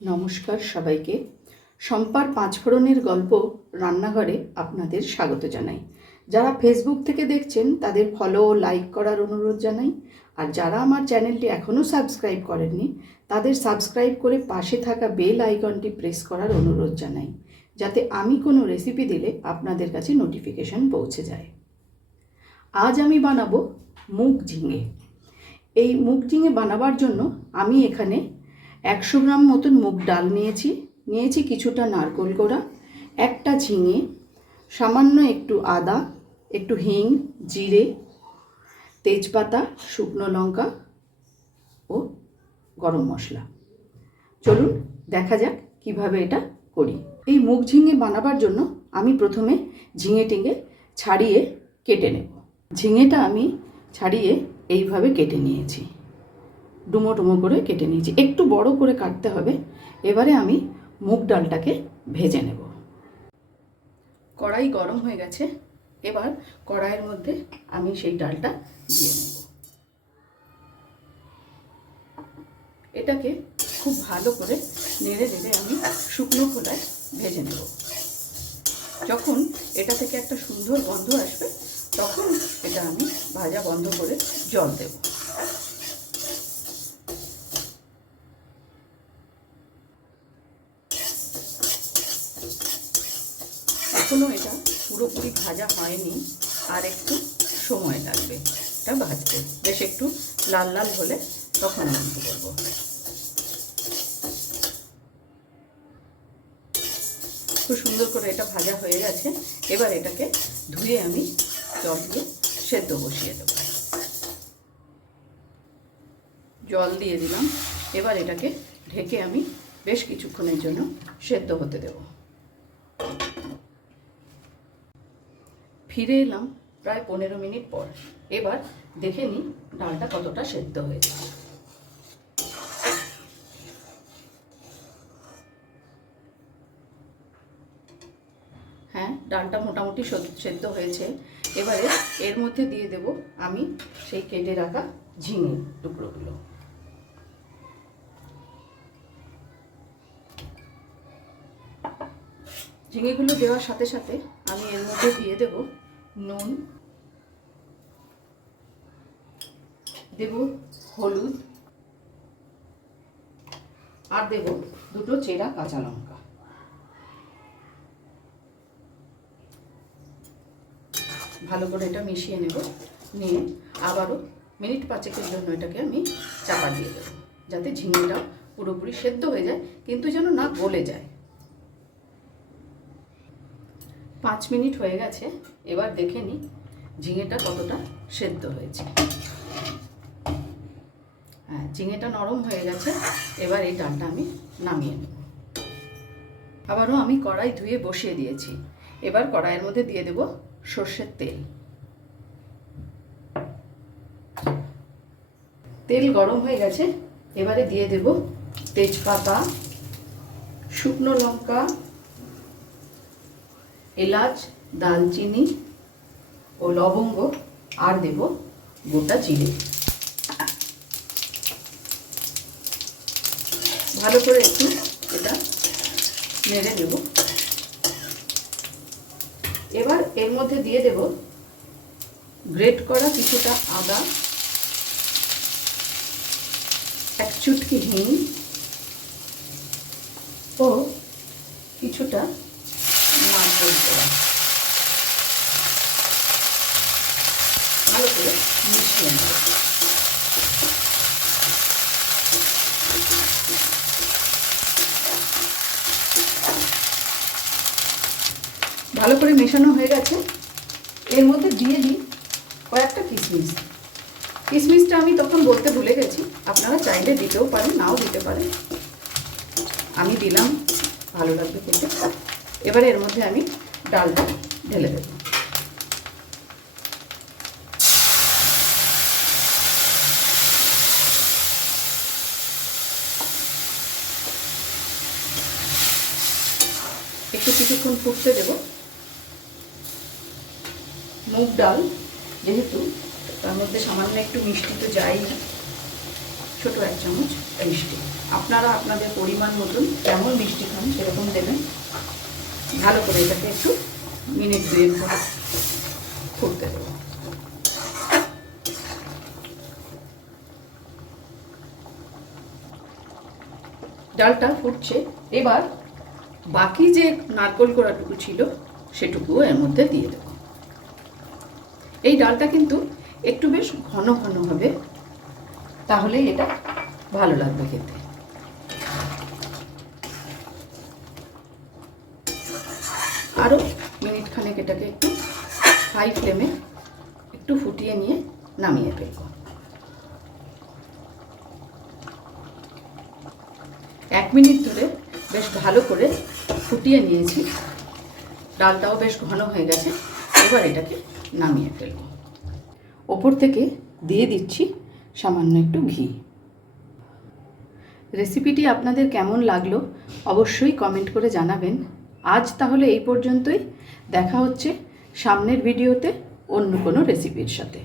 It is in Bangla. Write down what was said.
নমস্কার সবাইকে। সম্পার পাঁচফোড়নের গল্প রান্নাঘরে আপনাদের স্বাগত জানাই। যারা ফেসবুক থেকে দেখছেন, তাদের ফলো ও লাইক করার অনুরোধ জানাই। আর যারা আমার চ্যানেলটি এখনও সাবস্ক্রাইব করেননি, তাদের সাবস্ক্রাইব করে পাশে থাকা বেল আইকনটি প্রেস করার অনুরোধ জানাই, যাতে আমি কোনো রেসিপি দিলে আপনাদের কাছে নোটিফিকেশন পৌঁছে যায়। আজ আমি বানাবো মুগ ঝিঙে। এই মুগ ঝিঙে বানাবার জন্য আমি এখানে একশো গ্রাম মতন মুগ ডাল নিয়েছি। নিয়েছি কিছুটা নারকোল গোড়া একটা ঝিঙে, সামান্য একটু আদা, একটু হিং, জিরে, তেজপাতা, শুকনো লঙ্কা ও গরম মশলা। চলুন দেখা যাক কীভাবে এটা করি। এই মুগ ঝিঙে বানাবার জন্য আমি প্রথমে ঝিঙে টিঙে ছাড়িয়ে কেটে নেব। ঝিঙেটা আমি ছাড়িয়ে এইভাবে কেটে নিয়েছি। ডুমো টুমো করে কেটে নিয়েছি। একটু বড় করে কাটতে হবে। এবারে আমি মুগ ডালটাকে ভেজে নেব। কড়াই গরম হয়ে গেছে। এবার কড়াইয়ের মধ্যে আমি সেই ডালটা দিয়ে নেব। এটাকে খুব ভালো করে নেড়ে নেড়ে আমি শুকনো খোলায় ভেজে নেব। যখন এটা থেকে একটা সুন্দর গন্ধ আসবে, তখন এটা আমি ভাজা বন্ধ করে জল দেবো। এখনও এটা পুরোপুরি ভাজা হয়নি। আর একটু সময় লাগবে এটা ভাজতে। বেশ একটু লাল লাল হলে তখন বন্ধ করব খুব সুন্দর করে এটা ভাজা হয়ে গেছে। এবার এটাকে ধুয়ে আমি জল দিয়ে সেদ্ধ বসিয়ে দেবো। জল দিয়ে দিলাম। এবার এটাকে ঢেকে আমি বেশ কিছুক্ষণের জন্য সেদ্ধ হতে দেবো। ফিরে এলাম প্রায় পনেরো মিনিট পর। এবার দেখে নিই ডালটা কতটা সেদ্ধ হয়েছে। হ্যাঁ ডালটা মোটামুটি সেদ্ধ হয়েছে। এবারে এর মধ্যে দিয়ে দেব আমি সেই কেটে রাখা ঝিঙে টুকরোগুলো। ঝিঙেগুলো দেওয়ার সাথে সাথে আমি এর মধ্যে দিয়ে দেব নুন, দেব হলুদ, আর দেব দুটো চেরা কাঁচা লঙ্কা। ভালো করে এটা মিশিয়ে নেব, নিয়ে আবারও মিনিট পাঁচেকের জন্য এটাকে আমি চাপা দিয়ে দেবো, যাতে ঝিঙেটা পুরোপুরি সেদ্ধ হয়ে যায়, কিন্তু যেন না গলে যায়। পাঁচ মিনিট হয়ে গেছে, এবার দেখে নিই ঝিঙেটা কতটা সেদ্ধ হয়েছে। হ্যাঁ ঝিঙেটা নরম হয়ে গেছে, এবার এই ডালটা আমি নামিয়ে নেব। আবারও আমি কড়াই ধুয়ে বসিয়ে দিয়েছি। এবার কড়াইয়ের মধ্যে দিয়ে দেব সর্ষের তেল। তেল গরম হয়ে গেছে, এবারে দিয়ে দেব তেজপাতা, শুকনো লঙ্কা এলাচ, দালচিনি ও লবঙ্গ আর দেব গোটা জিরে। ভালো করে একটু এটা নেড়ে নেব এবার এর মধ্যে দিয়ে দেব গ্রেট করা কিছুটা আদা, এক চুটকি হিং ও কিছুটা ভালো করে মিশিয়ে নেব। ভালো করে মেশানো হয়ে গেছে। এর মধ্যে দিয়ে দিই কয়েকটা কিশমিশ কিশমিশটা আমি তখন বলতে ভুলে গেছি। আপনারা চাইলে দিতেও পারেন, নাও দিতে পারেন। আমি দিলাম, ভালো লাগবে খেতে। এবারে এর মধ্যে আমি ডালটা ঢেলে দেব। একটু কিছুক্ষণ ফুটতে দেব। মুগ ডাল যেহেতু, তার মধ্যে সামান্য একটু মিষ্টি তো যাই ছোট এক চামচ মিষ্টি। আপনারা আপনাদের পরিমাণ মতন কেমন মিষ্টি খান সেরকম দেবেন। ভালো করে এটাকে একটু মিনিট দুয়েক ফুটতে দেবো। ডালটা ফুটছে। এবার বাকি যে নারকোল কোড়াটুকু ছিল, সেটুকুও এর মধ্যে দিয়ে দেব। এই ডালটা কিন্তু একটু বেশ ঘন ঘন হবে তাহলে এটা ভালো লাগবে খেতে। আরও মিনিট খানেক এটাকে একটু হাই ফ্লেমে একটু ফুটিয়ে নিয়ে নামিয়ে ফেলব। এক মিনিট ধরে বেশ ভালো করে ফুটিয়ে নিয়েছি। ডালটাও বেশ ঘন হয়ে গেছে। এবার এটাকে নামিয়ে ফেলব। ওপর থেকে দিয়ে দিচ্ছি সামান্য একটু ঘি। রেসিপিটি আপনাদের কেমন লাগল অবশ্যই কমেন্ট করে জানাবেন। আজ তাহলে এই পর্যন্তই। দেখা হচ্ছে সামনের ভিডিওতে অন্য কোনো রেসিপির সাথে।